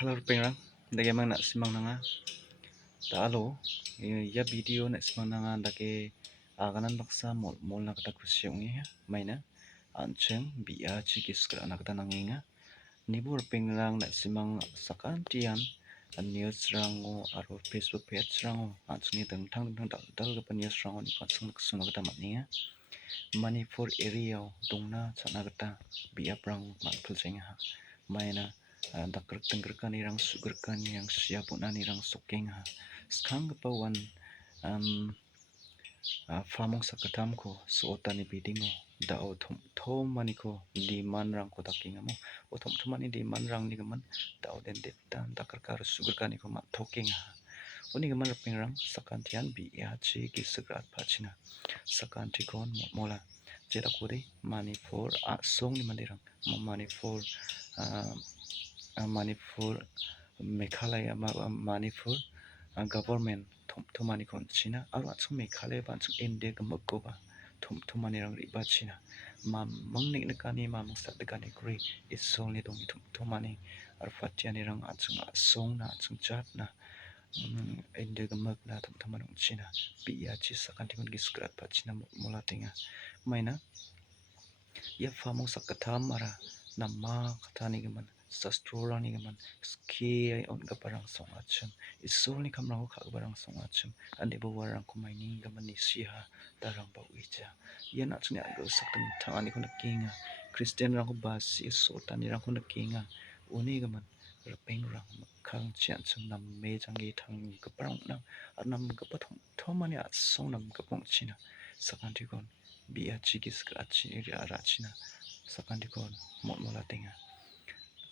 Halo pengrang dage mang nak simang nanga ta alo ya video nak simang nanga dage aganan baksa mol nak ta kusyong ya maina ancheng bia chikis kra nak ta nanginga nibur pengrang nak simang sakan tian news rango aro Facebook page rango anchni tengtang dal ga news rango ni patsung sunga ta mania Manipur area dongna chana gata bia prang matphul jenga maina dakrek tenggerkan irang sugerkan yang siapunan irang sokenga skang pawan famong sakatamko sotani bidingo dao thom maniko diman rang ko takinga mo othom thomani diman rang ni gaman dao den detan dakrkar sugerkan ko ma thokenga uni gaman pengrang sakantian bia chi gisagrat phachina sakantikon mola jedakode Manipur song ni mandirang Manipur Meghalaya Manipur government thomani kon china aro achung Meghalaya ban chung inde gmokkoba thomani rang riba china mangni nakani mamang sadkani kri isongni dong thomani ar fatiani rang achung songna achung chatna inde gmokna thomani china bia chi sakantikon gisgrat pachina mola tinga maina ya famong sakatam ara nama katani gaman sastrorani gaman ski on gaparang songachum isolni kamrang kha barang songachum ande bawarang kumaini gaman ni siha darang bawija yana chuni alo sakam thani kon kinga Christian rang basi sotani rang kon kinga uni gaman pengrang khang chian chung nam me jangi thang gaparang na arnam gapathom thomani asong nam gapong china sakantikon bia chigis krachi rachina sakantikon mola tinga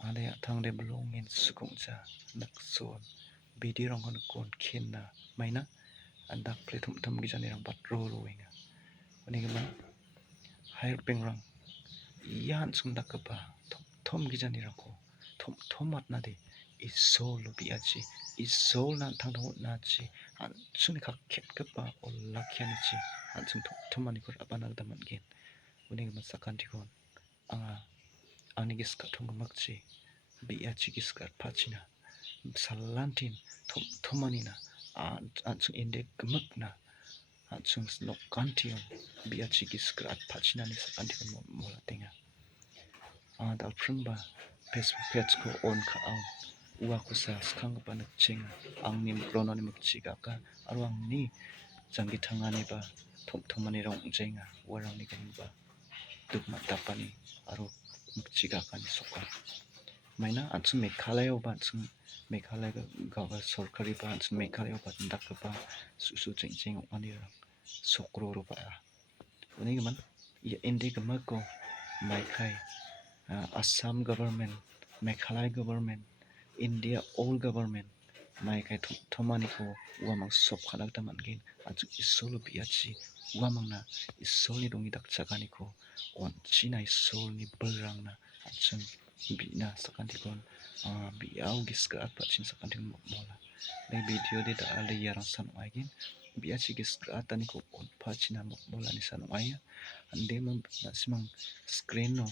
ade thangde belongin sukungja nakson bidirong kon khinna maina andak pletum tam gijani rang patro roinga uni gaman hair pengrang yan sungda kapa thom gijani rang ko thomat na de isol biachi isol na thangthong na chi an suni khak khet kapa olakhiani chi an chung thomani ko abanak daman gen uni gaman sakantikon anga anigis kathung makchi bia chigis kat phachina salantin thomani na achung inde gmakna achung nokantion bia chigis kat phachina ni sakantikon mola tinga dal phringba Facebook page ko on kha ang uwa kusa skang panak ching angni prononi mukchiga ka aro angni jangi thangani ba thomani rong jenga warang ni ba dukma tapani aro mukchiga kan soka maina achung Meghalaya ba chung Meghalaya gawa sorkari ba chung Meghalaya ba dakpa su ching ani sokro ro ba uni gaman ya indi gamako maikai Assam government Meghalaya government India all government maikai thomani ko wamang sop khanak ta mangin achu isol biachi wamangna isol ni dongi dakchagani ko on china isol ni belrangna achung bina sakantikon biau giskat pachin sakantikon mola le video de da ale yarang san aigin biachi giskat ani ko on pachina mola ni san aia ande mam simang screen no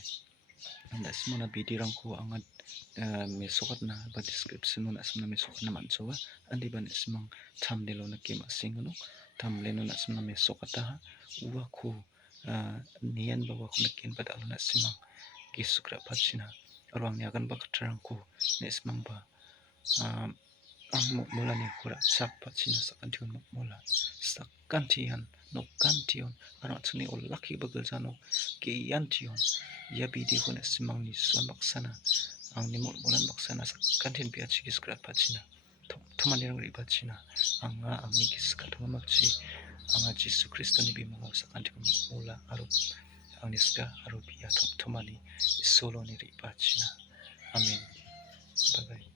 anda simana video rangko anga mesokatna ba description no asmana mesokatna manchowa andi ban simang thumbnail na kema singno thumbnail no asmana mesokata uwa ko nian bawa ko kin pada alna simang gisukra phachina arwang yagan bakatrangko nesmang ba mola ni khura chak phachina sakantion mola sakantian nokantion ara chuni olakhi bagal jano ke yantion ya video ko nesmang ni son baksana angni molan baksana sakantin bia chigis krat phachina thomani rang ri phachina anga angni giskat makchi anga Jesu Kristo ni bimango sakantikon mola aro angniska aro bia thomani solo ni ri phachina amen bye bye